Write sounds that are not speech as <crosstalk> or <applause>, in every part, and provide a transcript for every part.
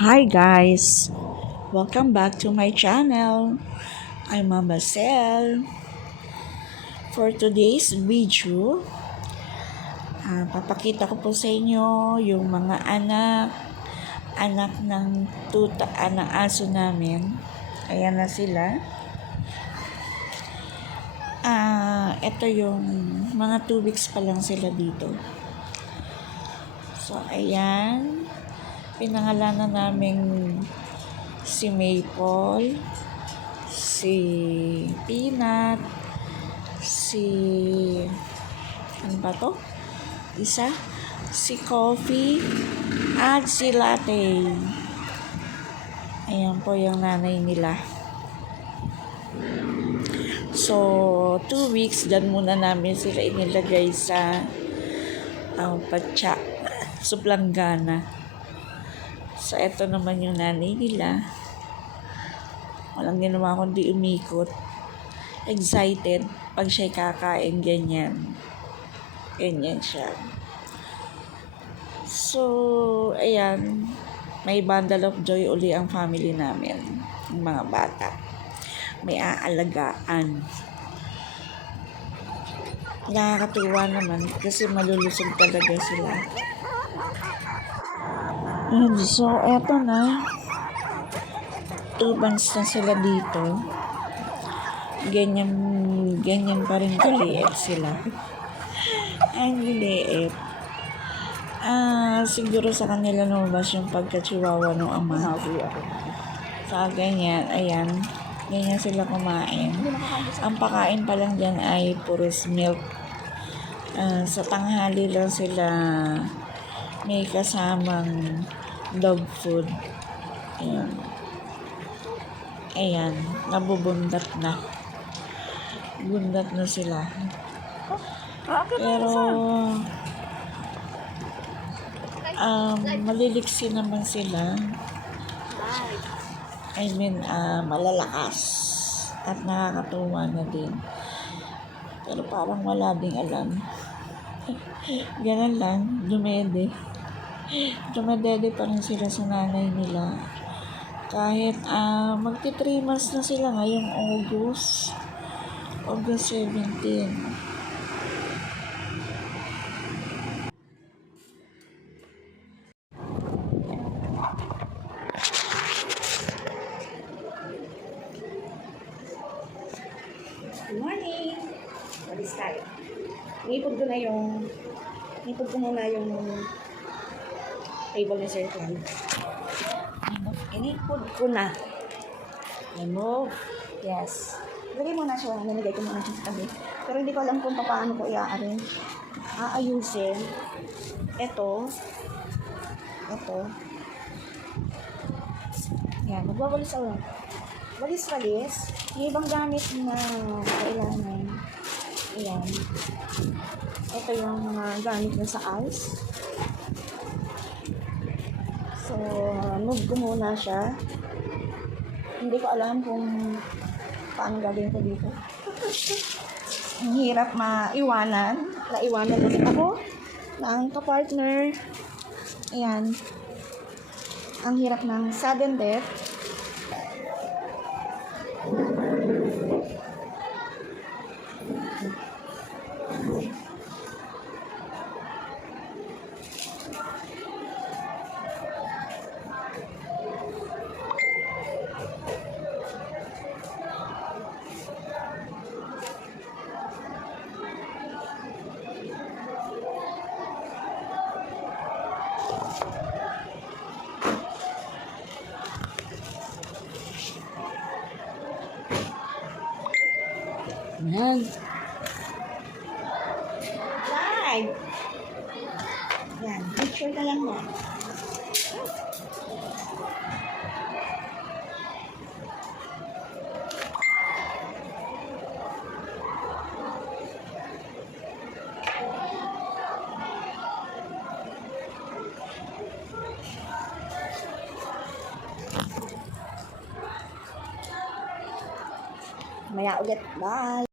Hi guys! Welcome back to my channel. I'm Mama Sel. For today's video, ah, papakita ko po sa inyo yung mga anak anak ng tuta ah, ng aso namin. Ayan na sila. Ah, ito yung mga 2 weeks pa lang sila dito. So, ayan. Pinangalanan namin si Maple, si Peanut, si... Ano ba to? Isa? Si Coffee, at si Latte. Ayan po yung nanay nila. So, two weeks, dan muna namin sila inilagay sa uh, patsa, suplanggana. So, eto naman yung nanay nila. Walang ginawa kundi umikot. Excited pag siya'y kakain, ganyan. Ganyan siya. So, ayan. May bundle of joy uli ang family namin. Ang mga bata. May aalagaan. Nakakatuwa naman kasi malulusog talaga sila. And so, eto na. Months na sila dito. Ganyan, ganyan pa rin kaliit sila. <laughs> Ang liit. Ah, siguro sa kanila lumabas yung pagka-chihuahua ng ama. Sa ganyan, ayan. Ganyan sila kumain. Ang pakain pa lang dyan ay puros milk. Ah, sa tanghali lang sila may kasamang dog food. Ayan. Ayan, nabubundat na. Bundat na sila. Pero, um, maliliksi naman sila. I mean, ah, malalakas. At nakakatuwa na din. Pero parang wala ding alam. <laughs> Ganun lang, dumede. Dumadede pa rin sila sa nanay nila. Kahit ah magti 3 months na sila ngayong August. August 17. Good morning! Walis tayo. Nipod ko na yung nipod ko muna yung table ni Sir Clan. Inipod ko na. Remove. Yes. Lagay mo na siya. Nalagay ko muna siya sa tabi. Pero hindi ko alam kung paano ko i-arrange. Aayusin. Ito. Ito. Yan. Magwawalis ako. Walis-walis. Yung ibang gamit na kailangan. Ayan. Ito yung mga gamit na sa ice. So, move ko muna siya. Hindi ko alam kung paano gagawin ko dito. Ang hirap maiwanan. Naiwanan ulit ako ng kapartner. Ayan. Ang hirap ng sudden death. Ayan. I'll get bye.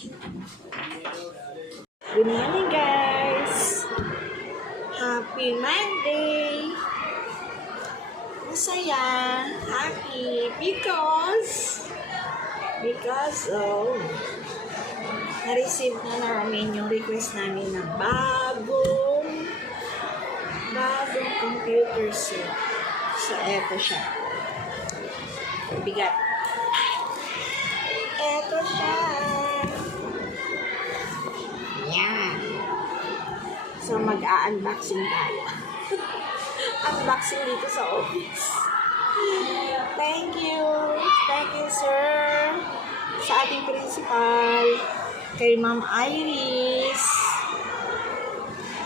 Good morning, guys! Happy Monday! Masaya, happy because because of na-receive na namin yung request namin ng bagong bagong computer set. So, eto siya. Bigat. So, mag-a-unboxing tayo. <laughs> Unboxing dito sa office. Thank you. Thank you, sir. Sa ating principal. Kay Ma'am Iris.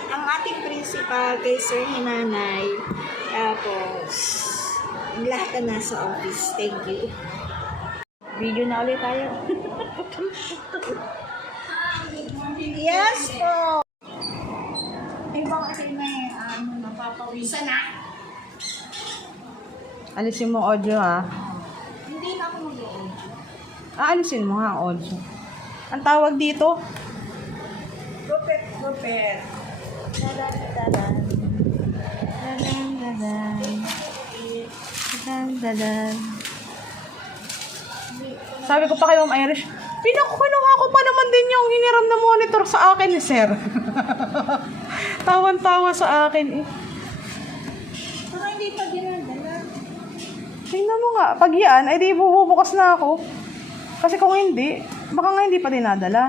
Ang ating principal kay Sir Hinanay. Tapos, ang lahat na nasa office. Thank you. Video na ulit tayo. <laughs> Yes po. Eh, bakit may ano, napapawisan na? Alisin mo audio ha. Hindi na ako doon. Ah, alisin mo ha audio. Ang tawag dito? Rupet, rupet. Dadan, dadan. Dadan, dadan. Dadan, dadan. Sabi ko pa kay Ma'am Irish, pinakuha ko pa naman din yung hiniram na monitor sa akin ni Sir. <laughs> Tawan-tawa sa akin eh. Saka hindi pa dinadala. Tingnan mo nga, pag yan, ay di bubukas na ako. Kasi kung hindi, baka nga hindi pa dinadala.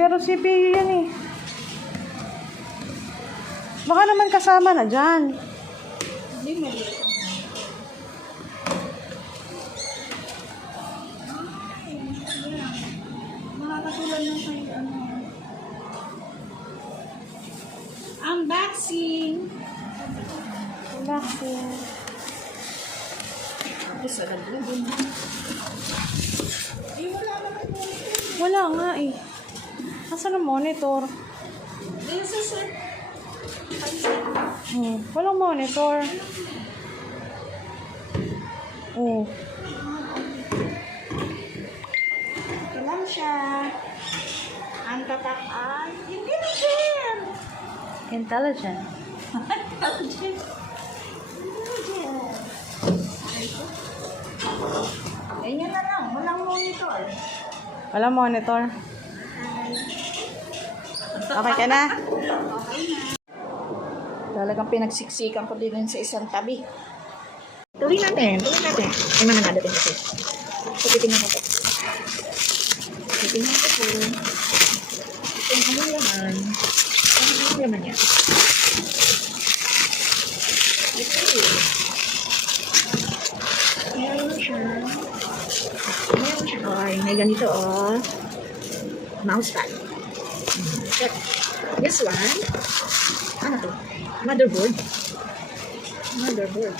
Pero CPU yan eh. Baka naman kasama na dyan. Hindi mo Mga katulad ng naman po. Wala nga eh. Nasaan ang monitor? Dito sa sir. Hmm, walang monitor. Oh, Ito lang siya. Ang tatak ay. Intelligent. Intelligent. Ganyan na lang. Walang monitor. Walang monitor. Okay ka na? Talagang pinagsiksikan ko din sa isang tabi. Tuloy natin, tuloy natin. Ay, mga nadating kasi. So, titingnan ko. Titingnan ko po. Itong ano laman. Ano? Ito yun. Meron siya. Meron siya. Ay, may ganito oh. Mousepad. Hmm, Check. This one. Ano to? Motherboard. Motherboard.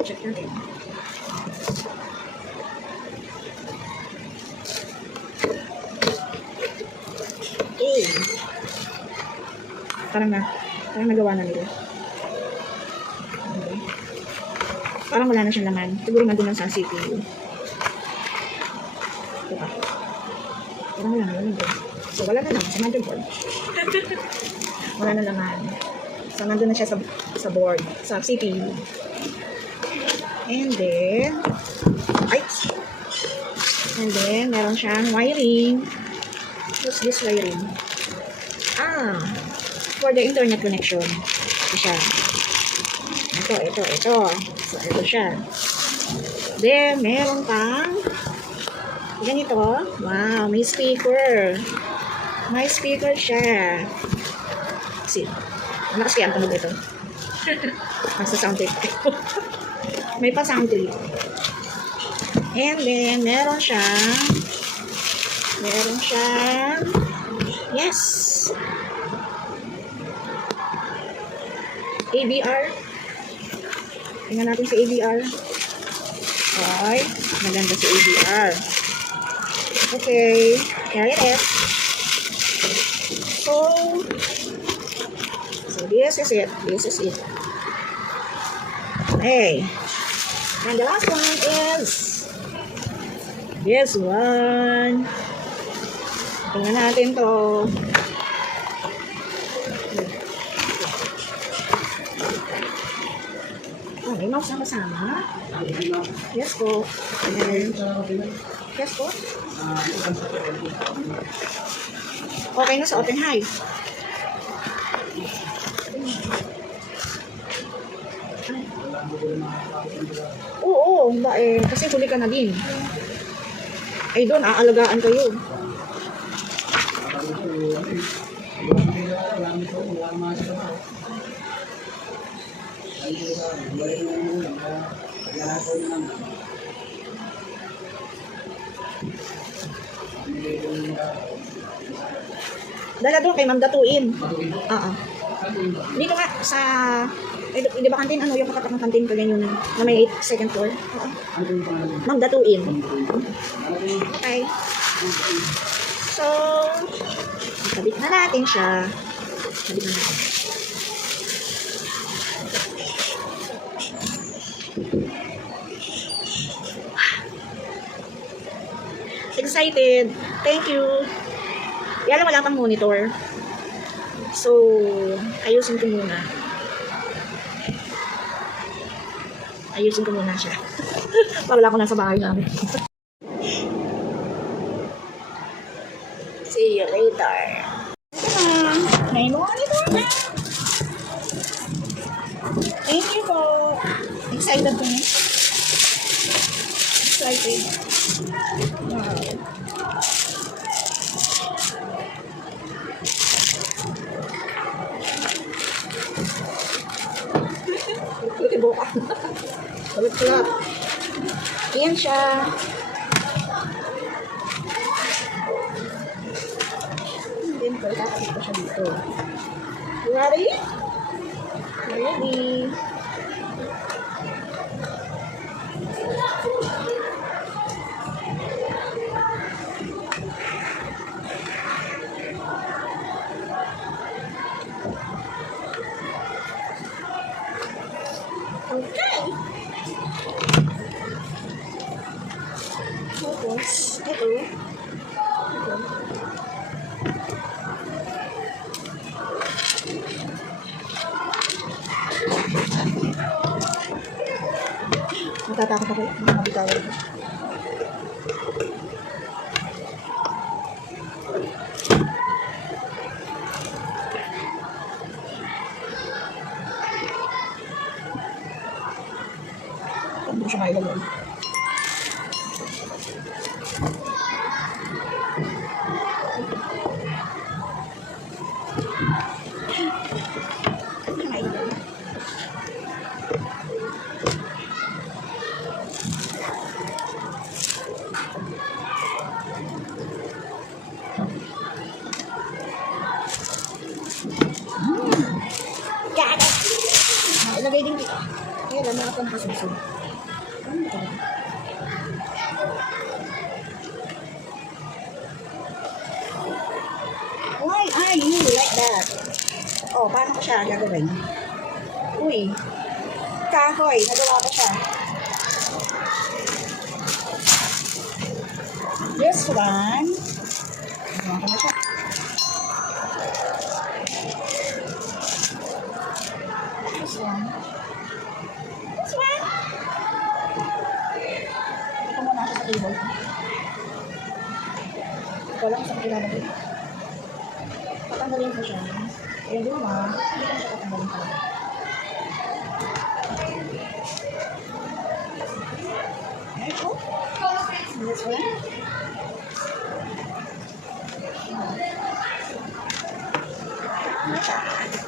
Check natin. Okay. Parang na, parang nagawa na nila. Okay. Parang wala na siyang laman. Siguro nandun lang sa CPU. Ito pa. Parang wala na laman doon. So, wala na naman sa motherboard. <laughs> wala na laman. So, nandun na siya sa, sa board, sa CPU. And then, ay, and then, meron siyang wiring. What's this wiring? Ah, for the internet connection. Ito siya. Ito, ito, ito. So, ito siya. Then, meron pang ganito. Wow, may speaker. May speaker siya. See, malakas kaya ang tunog ito. <laughs> Nasa sound tape. <laughs> May pa sound tape. And then, meron siyang, meron siyang, yes, ABR. Tingnan natin sa ABR. Okay, maganda sa ABR. Okay, it is. So, so this is it. This is it. Okay. And the last one is this one. Tingnan natin to. May mouse na kasama. Yes po. Yes po. Okay na sa open high. Oo, ba eh, kasi huli ka na din. Ay doon, aalagaan kayo. Dala doon kay Ma'am Datuin. Oo. Dito nga sa eh, di ba kantin ano yung katapat ng kantin ka ganyan na, na may 8 second floor? Oo. Ma'am Datuin. Okay. So, kabit na natin siya. Kabit na natin. Excited. Thank you. Yan lang wala pang monitor. So, ayusin ko muna. Ayusin ko muna siya. <laughs> Para wala ko nasa bahay namin. See you later. Ah, may monitor na. Thank you po. Excited ko na. Excited. Wow. Puti buka. Salit kulap. Ayan siya. Then, pagkakasip ko siya dito. Ready? Ready? Natatakot ako. Mga bitawan Kaya lang, mga pampasusunod. Why are you like that? Oh, paano ko siya gagawin? Uy, kahoy, nagawa ko siya. This one, nagawa ko na siya. Ito lang sa ilalagay. Patanggalin ko siya. Eh, ba? Hindi ko siya patanggalin ko. Ito. This one. Ano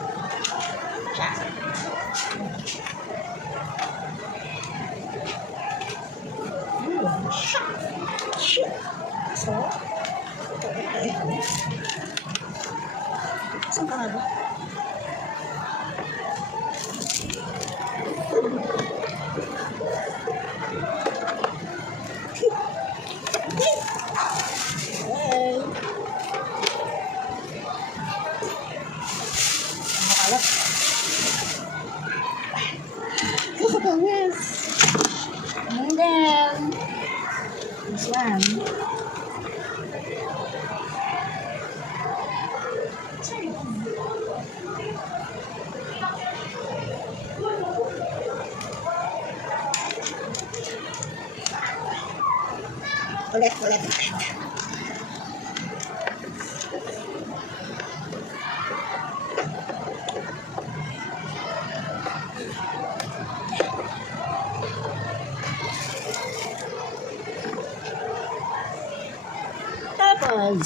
Na.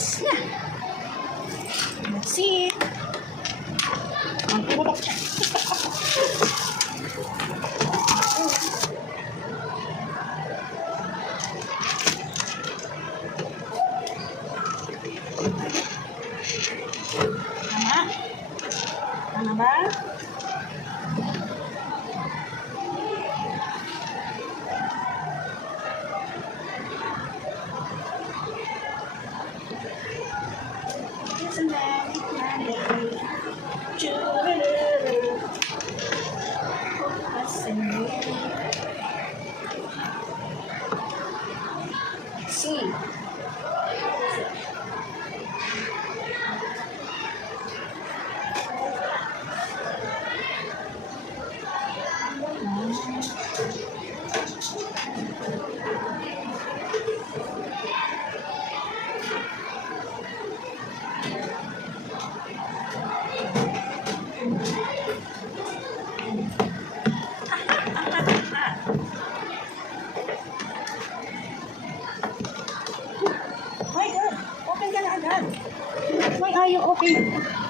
Let's see. Ayaw open.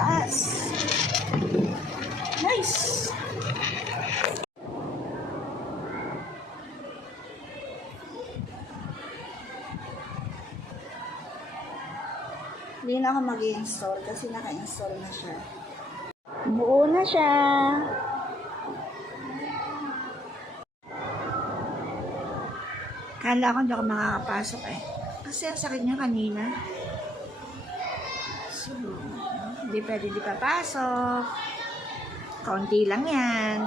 taas. Nice! Hindi na ako mag-install kasi naka-install na siya. Buo na siya! Kala ko hindi ako makakapasok eh. Kasi ang sakit niya kanina. So, hindi pwede di papasok. Kaunti lang yan.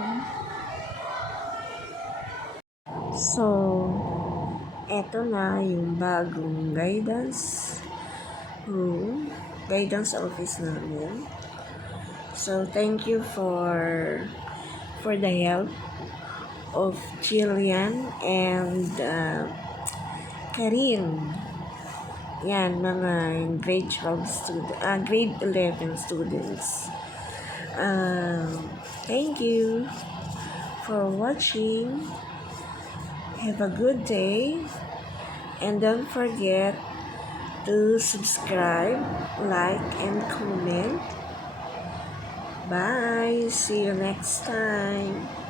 So, eto na yung bagong guidance room, guidance office namin. So, thank you for for the help of Jillian and uh, Karin. Yan, mga grade 12 student, ah, grade 11 students. Um, thank you for watching. Have a good day. And don't forget to subscribe, like, and comment. Bye. See you next time.